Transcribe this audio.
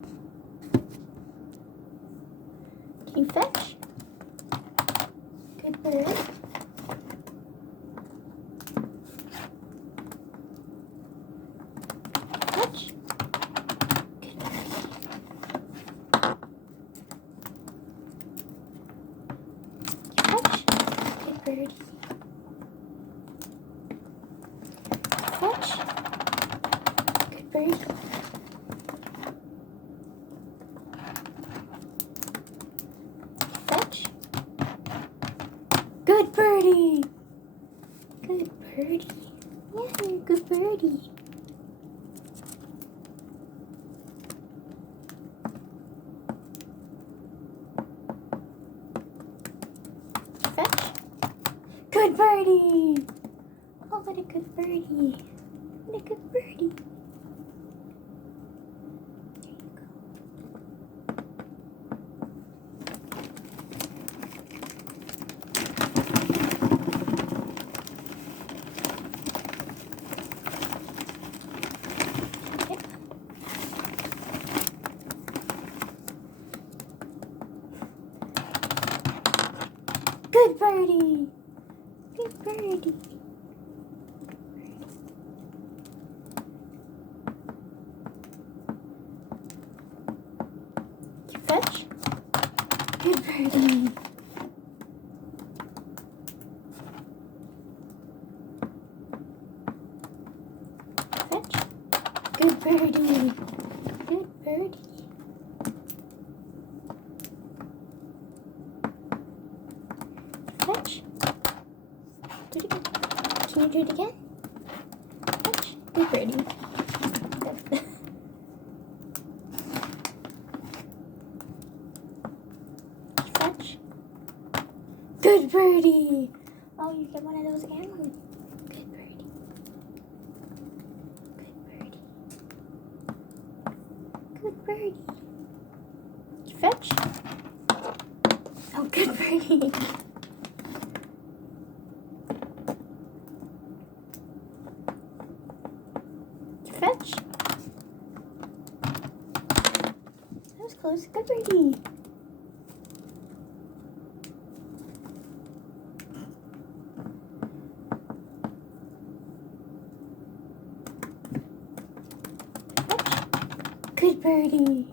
Can you fetch? Good bird. Fetch. Good birdie. Fetch. Good birdie. Fetch. Good birdie. Fetch. Good birdie. Good birdie. Yeah, good birdie. Fetch. Good birdie. Oh, what a good birdie. What a good birdie. There you go. Good birdie. Good birdie. Fetch. Good birdie. Fetch. Good birdie. Good birdie. Fetch. Do it again. Can you do it again? Fetch. Good birdie. Fetch. Good birdie. Oh, you get one of those again. Good birdie. Good birdie. Good birdie. Fetch. Oh, good birdie. Fetch. That was close. Good birdie. Fetch. Good birdie.